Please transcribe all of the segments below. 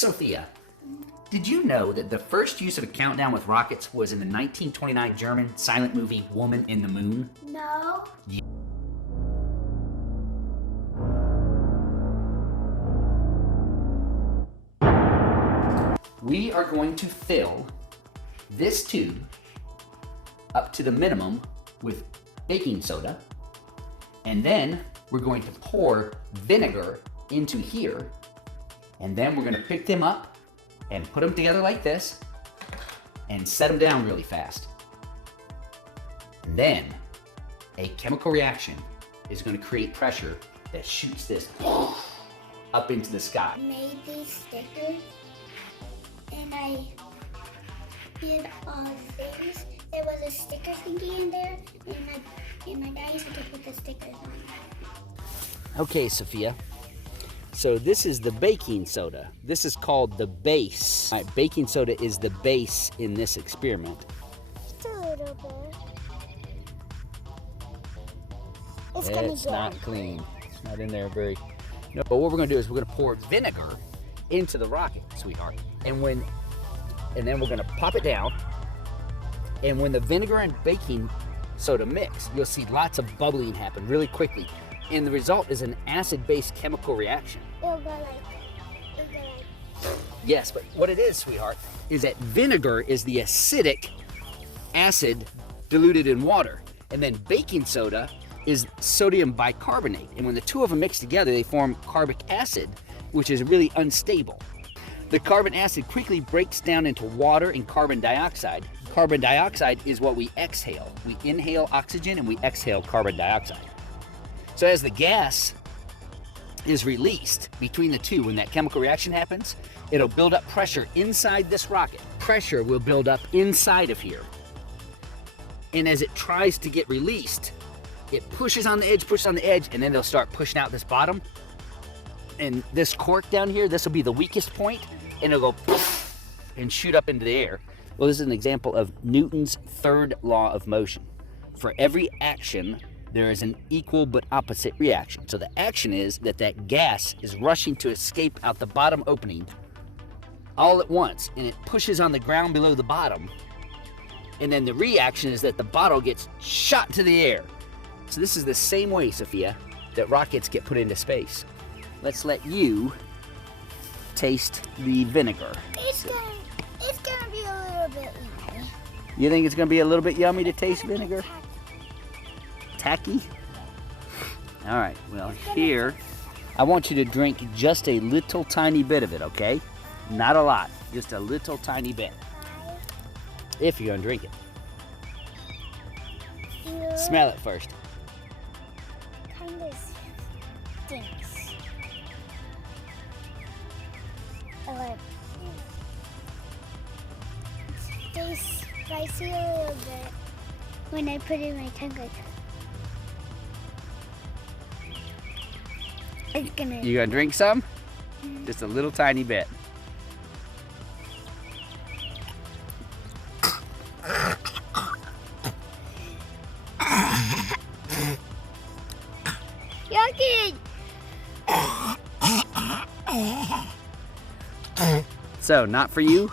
Sophia, did you know that the first use of a countdown with rockets was in the 1929 German silent movie Woman in the Moon? No. We are going to fill this tube up to the minimum with baking soda, and then we're going to pour vinegar into here, and then we're going to pick them up and put them together like this and set them down really fast. And then a chemical reaction is going to create pressure that shoots this up into the sky. I made these stickers and I did all things. There was a sticker thingy in there, and my daddy said to put the stickers on. Okay, Sophia. So this is the baking soda. This is called the base. All right, baking soda is the base in this experiment. Just a little bit. It's not clean. It's not in there very. No, but what we're gonna do is we're gonna pour vinegar into the rocket, sweetheart. And then we're gonna pop it down. And when the vinegar and baking soda mix, you'll see lots of bubbling happen really quickly. And the result is an acid-base chemical reaction. It'll go like. Yes, but what it is, sweetheart, is that vinegar is the acidic acid diluted in water. And then baking soda is sodium bicarbonate. And when the two of them mix together, they form carbic acid, which is really unstable. The carbon acid quickly breaks down into water and carbon dioxide. Carbon dioxide is what we exhale. We inhale oxygen and we exhale carbon dioxide. So as the gas is released between the two, when that chemical reaction happens, it'll build up pressure inside this rocket. Pressure will build up inside of here. And as it tries to get released, it pushes on the edge, and then they'll start pushing out this bottom. And this cork down here, this will be the weakest point, and it'll go poof and shoot up into the air. Well, this is an example of Newton's third law of motion. For every action, there is an equal but opposite reaction. So the action is that gas is rushing to escape out the bottom opening all at once, and it pushes on the ground below the bottom. And then the reaction is that the bottle gets shot to the air. So this is the same way, Sophia, that rockets get put into space. Let's let you taste the vinegar. It's gonna be a little bit yummy. You think it's gonna be a little bit yummy to taste vinegar? Tacky? All right, well here, I want you to drink just a little tiny bit of it, okay? Not a lot, just a little tiny bit. If you're gonna drink it. Smell it first. Kind of stinks. It tastes spicy a little bit when I put it in my tongue like that. It's gonna. You gonna drink some? Just a little tiny bit. Yucky! So, not for you?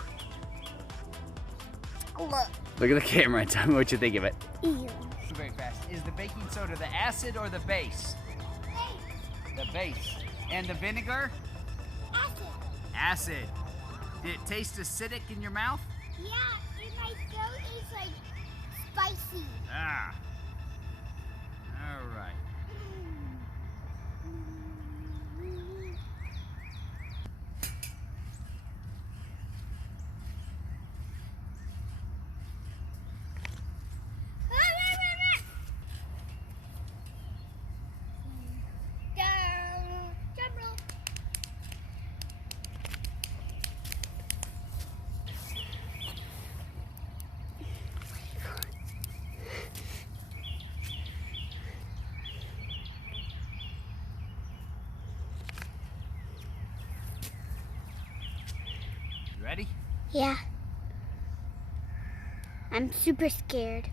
Look. Look at the camera and tell me what you think of it. Ew. Very fast. Is the baking soda the acid or the base? The base. And the vinegar? Acid. Acid. Did it taste acidic in your mouth? Yeah, and my throat is like spicy. Ah. All right. You ready? Yeah. I'm super scared.